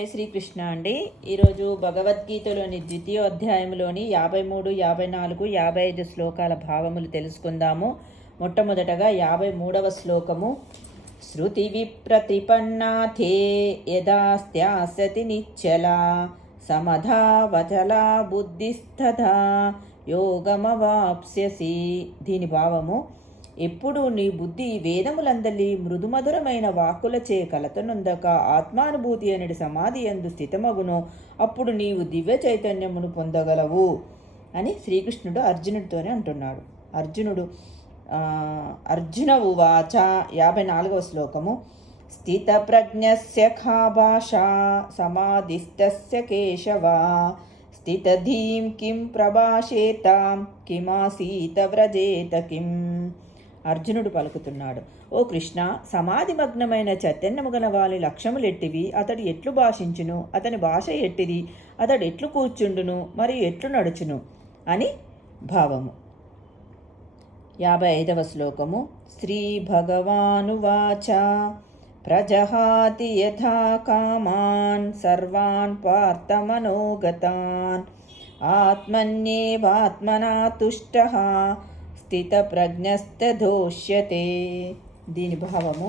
జై శ్రీకృష్ణ అండి. ఈరోజు భగవద్గీతలోని ద్వితీయోధ్యాయంలోని 53, 54, 55 శ్లోకాల భావములు తెలుసుకుందాము. మొట్టమొదటగా 53వ శ్లోకము. శృతి విప్రతిపన్నాథే యదాస్త్యాసతి నిశ్చలా సమధావచలా బుద్ధిస్తథా యోగమవాప్స్యసి. దీని భావము: ఎప్పుడు నీ బుద్ధి వేదములందలి మృదుమధురమైన వాక్కులచే కలతనుందక ఆత్మానుభూతి అనేది సమాధి యందు స్థితమగును, అప్పుడు నీవు దివ్య చైతన్యమును పొందగలవు అని శ్రీకృష్ణుడు అర్జునుడితోనే అంటున్నాడు. అర్జున ఉవాచ 54వ శ్లోకము. స్థిత ప్రజ్ఞస్య ఖా భాషా సమాధిస్తస్య కేశవ స్థితధీం కిం ప్రభాషేతాం కిమాసీత వ్రజేత కిం. అర్జునుడు పలుకుతున్నాడు: ఓ కృష్ణ, సమాధిమగ్నమైన చైతన్యముగన వాలి లక్ష్యములెట్టివి? అతడు ఎట్లు భాషించును? అతని భాష ఎట్టిది? అతడు ఎట్లు కూర్చుండును మరియు ఎట్లు నడుచును అని భావము. 55వ శ్లోకము. శ్రీ భగవానువాచ ప్రజహాతి యథా కామాన్ సర్వాన్ పార్థమనోగతాన్ ఆత్మన్యేవాత్మనా తుష్టః స్థిత ప్రజ్ఞస్తదోష్యతే. దీని భావము: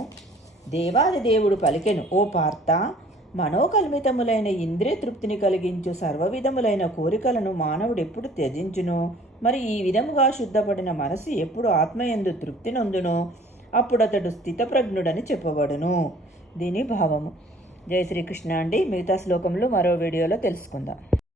దేవాది దేవుడు పలికెను, ఓ పార్థ, మనోకల్మితములైన ఇంద్రియ తృప్తిని కలిగించు సర్వవిధములైన కోరికలను మానవుడు ఎప్పుడు త్యజించును, మరి ఈ విధముగా శుద్ధపడిన మనసు ఎప్పుడు ఆత్మయందు తృప్తి నొందును, అప్పుడు అతడు స్థితప్రజ్ఞుడని చెప్పబడును. దీని భావము. జై శ్రీకృష్ణ అండి. మిగతా శ్లోకములు మరో వీడియోలో తెలుసుకుందాం.